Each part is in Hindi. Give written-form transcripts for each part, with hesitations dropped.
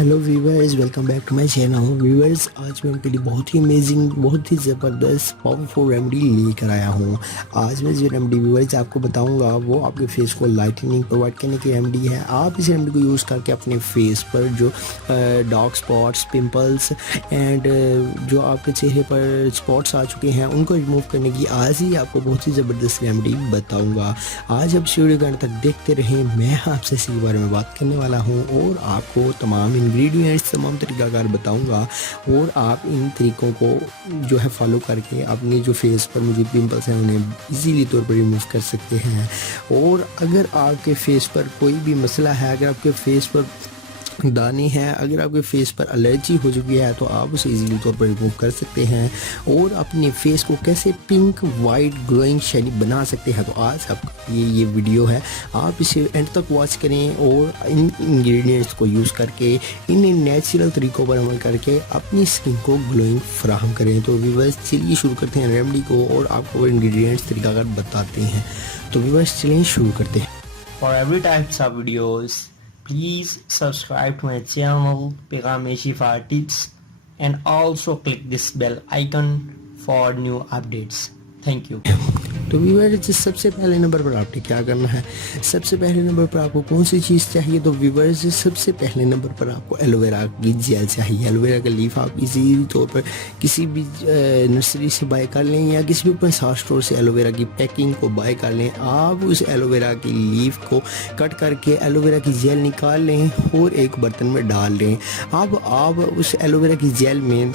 Hello viewers, welcome back to my channel. Viewers, आज मैं उनके लिए बहुत ही अमेजिंग, बहुत ही ज़बरदस्त पावरफुल रेमेडी लेकर आया हूँ। आज मैं जो रेमेडी व्यूवर्स आपको बताऊँगा वो आपके फेस को लाइटनिंग प्रोवाइड करने की रेमेडी है। आप इस रेमेडी को यूज़ करके अपने फेस पर जो डार्क स्पॉट्स, पिंपल्स एंड जो आपके चेहरे पर स्पॉट्स आ चुके हैं उनको रिमूव करने की आज ही आपको बहुत ही ज़बरदस्त रेमेडी बताऊँगा। आज आप वीडियो के अंत तक देखते रहें। मैं आपसे इसी बारे में बात करने वाला हूँ और आपको तमाम इंग्रेडिएंट्स, तमाम तरीक़ाकार बताऊंगा और आप इन तरीक़ों को जो है फॉलो करके अपने जो फेस पर मौजूद पिंपल्स हैं उन्हें इजीली तौर पर रिमूव कर सकते हैं। और अगर आपके फेस पर कोई भी मसला है, अगर आपके फेस पर दाने हैं, अगर आपके फेस पर एलर्जी हो चुकी है तो आप उसे इजीली तौर पर रिमूव कर सकते हैं। और अपने फेस को कैसे पिंक, वाइट, ग्लोइंग, शाइनी बना सकते हैं, तो आज आपके लिए ये वीडियो है। आप इसे एंड तक वॉच करें और इन इंग्रेडिएंट्स को यूज़ करके, इन नेचुरल तरीक़ों पर अमल करके अपनी स्किन को ग्लोइंग फराहम करें। तो व्यूअर्स, चलिए शुरू करते हैं रेमेडी को और आपको इंग्रेडिएंट्स तरीक़ाकार बताते हैं। तो व्यूअर्स, चलिए शुरू करते हैं। For every types of videos, please subscribe to my channel Paigham Shifa Tips and also click this bell icon for new updates. Thank you. तो व्यूअर्स, सबसे पहले नंबर पर आपने क्या करना है, सबसे पहले नंबर पर आपको कौन सी चीज़ चाहिए? तो व्यूअर्स, सबसे पहले नंबर पर आपको एलोवेरा की जेल चाहिए। एलोवेरा का लीफ आप इजीली तौर पर किसी भी नर्सरी से बाय कर लें या किसी भी पंसार स्टोर से एलोवेरा की पैकिंग को बाय कर लें। आप उस एलोवेरा की लीफ को कट करके एलोवेरा की जेल निकाल लें और एक बर्तन में डाल लें। अब आप उस एलोवेरा की जेल में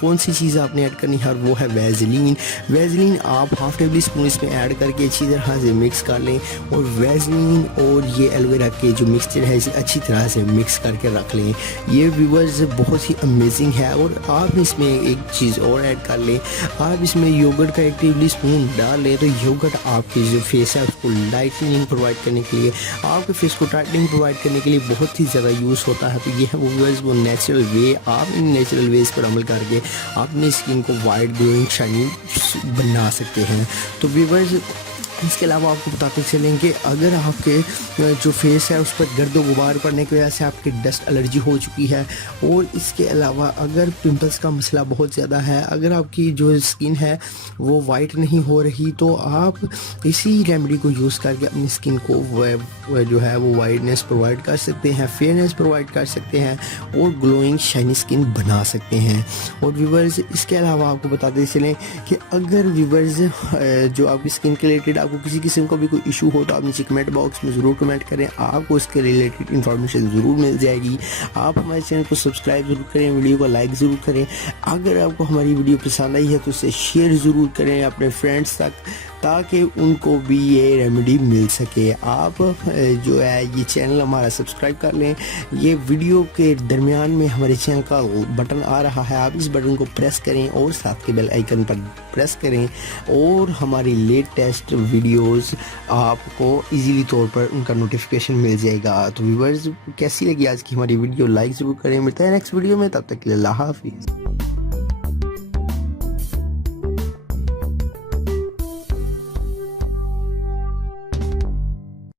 कौन सी चीज़ आपने ऐड करनी है, वो है वैसलीन। वैसलीन आप हाफ टेबल स्पून इसमें ऐड करके अच्छी तरह से मिक्स कर लें और वैसलीन और ये एलोवेरा के जो मिक्सचर है इसे अच्छी तरह से मिक्स करके रख लें। ये व्यूअर्स बहुत ही अमेजिंग है। और आप इसमें एक चीज़ और ऐड कर लें, आप इसमें योगर्ट का 1 टेबल स्पून डाल लें। तो योगर्ट आपकी जो फेस है उसको लाइटनिंग प्रोवाइड करने के लिए, आपके फेस को टाइटनिंग प्रोवाइड करने के लिए बहुत ही ज़्यादा यूज़ होता है। तो ये है व्यूअर्स वो नेचुरल वे। आप इन नेचुरल वेज पर अमल करके अपनी स्किन को वाइट, ग्लोइंग, शाइनी बना सकते हैं। तो व्यूअर्स, इसके अलावा आपको बताते चलें कि अगर आपके जो फेस है उस पर गर्द व गुबार पड़ने की वजह से आपकी डस्ट एलर्जी हो चुकी है और इसके अलावा अगर पिंपल्स का मसला बहुत ज़्यादा है, अगर आपकी जो स्किन है वो वाइट नहीं हो रही, तो आप इसी रेमेडी को यूज़ करके अपनी स्किन को जो है वो वाइटनेस प्रोवाइड कर सकते हैं, फेयरनेस प्रोवाइड कर सकते हैं और ग्लोइंग, शाइनी स्किन बना सकते हैं। और व्यूअर्स, इसके अलावा आपको बताते चलें कि अगर व्यूअर्स जो आपकी स्किन के रिलेटेड आपको किसी किस्म का भी कोई इशू हो तो आप नीचे कमेंट बॉक्स में ज़रूर कमेंट करें, आपको इसके रिलेटेड इन्फॉर्मेशन ज़रूर मिल जाएगी। आप हमारे चैनल को सब्सक्राइब ज़रूर करें, वीडियो को लाइक ज़रूर करें। अगर आपको हमारी वीडियो पसंद आई है तो उसे शेयर ज़रूर करें अपने फ्रेंड्स तक, ताकि उनको भी ये रेमेडी मिल सके। आप जो है ये चैनल हमारा सब्सक्राइब कर लें। ये वीडियो के दरमियान में हमारे चैनल का बटन आ रहा है, आप इस बटन को प्रेस करें और साथ के बेल आइकन पर प्रेस करें और हमारी लेटेस्ट वीडियोस आपको इजीली तौर पर उनका नोटिफिकेशन मिल जाएगा। तो व्यूअर्स, कैसी लगी आज की हमारी वीडियो, लाइक ज़रूर करें। मिलता है नेक्स्ट वीडियो में, तब तक के लिए अल्लाह हाफिज़।